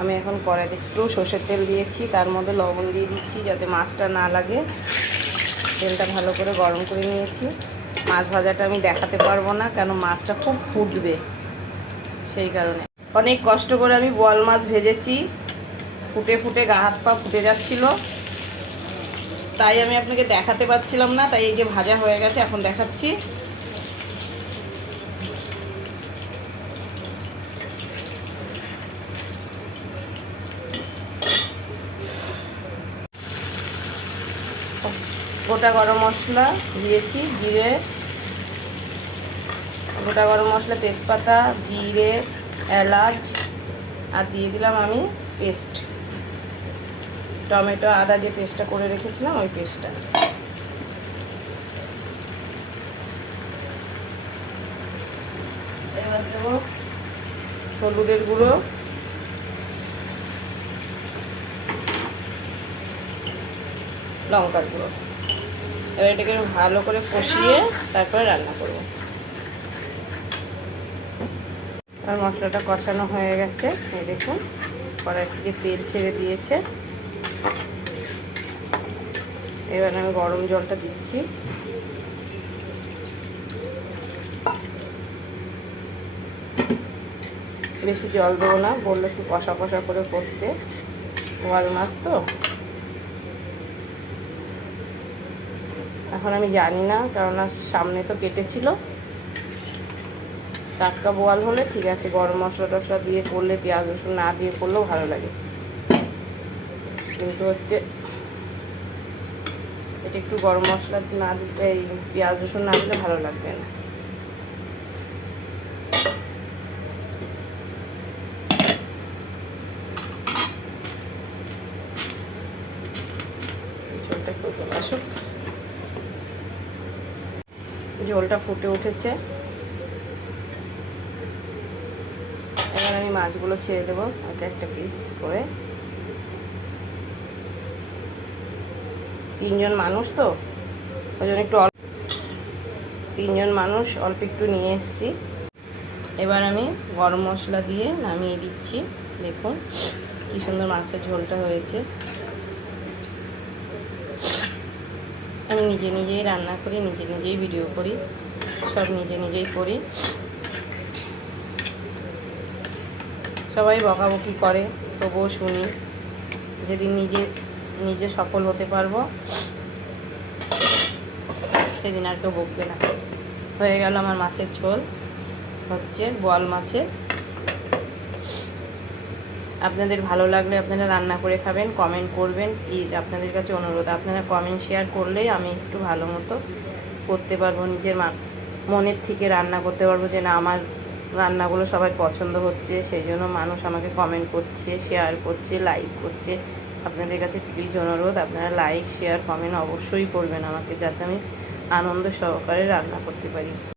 আমি এখন কড়াইতে একটু সর্ষের তেল দিয়েছি, তার মধ্যে লবণ দিয়ে দিচ্ছি যাতে মাছটা না লাগে। তেলটা ভালো করে গরম করে নিয়েছি। মাছ ভাজাটা আমি দেখাতে পারবো না, কেন মাছটা খুব ফুটবে, সেই কারণে। অনেক কষ্ট করে আমি বোয়াল মাছ ভেজেছি, ফুটে ফুটে গা হাত পা ফুটে যাচ্ছিলো, তাই আমি আপনাকে দেখাতে পারছিলাম না। তাই এই যে ভাজা হয়ে গেছে, এখন দেখাচ্ছি। গোটা গরম মশলা দিয়েছি, জিরে, গোটা গরম মশলা, তেজপাতা, জিরে, এলাচ, আর দিয়ে দিলাম আমি পেস্ট, টমেটো আদা যে পেস্টটা করে রেখেছিলাম ওই পেস্টটা। এবার দেবো হলুদের গুঁড়ো, লঙ্কার গুঁড়ো। এবার এটাকে ভালো করে কষিয়ে তারপরে রান্না করব। আর মশলাটা কষানো হয়ে গেছে, এই দেখুন কড়াই থেকে তেল ছেড়ে দিয়েছে। এবার আমি গরম জলটা দিচ্ছি। বেশি জল দেবো না, বললো একটু কষা কষা করে করতে, বোয়াল মাছ তো। এখন আমি জানি না, কেননা সামনে তো কেটেছিল। টাটকা বোয়াল হলে ঠিক আছে, গরম মশলা টশলা দিয়ে করলে, পেঁয়াজ রসুন না দিয়ে করলেও ভালো লাগে, কিন্তু হচ্ছে এটা একটু গরম মশলা না দিতে, এই পেঁয়াজ রসুন না দিলে ভালো লাগবে না। ঝোলটা একটু আসুক। ঝোলটা ফুটে উঠেছে, এবার আমি মাছগুলো ছেড়ে দেবো একটা একটা পিস করে। তিনজন মানুষ তো, ওই জন্য একটু তিনজন মানুষ অল্প একটু নিয়ে এসেছি। এবার আমি গরম মশলা দিয়ে নামিয়ে দিচ্ছি। দেখুন কি সুন্দর মাছের ঝোলটা হয়েছে। আমি নিজে নিজেই রান্না করি, নিজে নিজেই ভিডিও করি, সব নিজে নিজেই করি। সবাই বকাবকি করে, তবুও শুনি। যেদিন নিজে সফল হতে পারবো সেদিন আর কেউ বকবে না। হয়ে গেল আমার মাছের ঝোল, হচ্ছে বোয়াল মাছের। আপনাদের ভালো লাগলে আপনারা রান্না করে খাবেন, কমেন্ট করবেন প্লিজ, আপনাদের কাছে অনুরোধ। আপনারা কমেন্ট শেয়ার করলেই আমি একটু ভালো মতো করতে পারবো, নিজের মনের থেকে রান্না করতে পারবো, যে না আমার রান্নাগুলো সবাই পছন্দ হচ্ছে, সেই জন্য মানুষ আমাকে কমেন্ট করছে, শেয়ার করছে, লাইক করছে। আপনাদের কাছে প্লিজ অনুরোধ, আপনারা লাইক শেয়ার কমেন্ট অবশ্যই করবেন আমাকে, যাতে আমি আনন্দ সহকারে রান্না করতে পারি।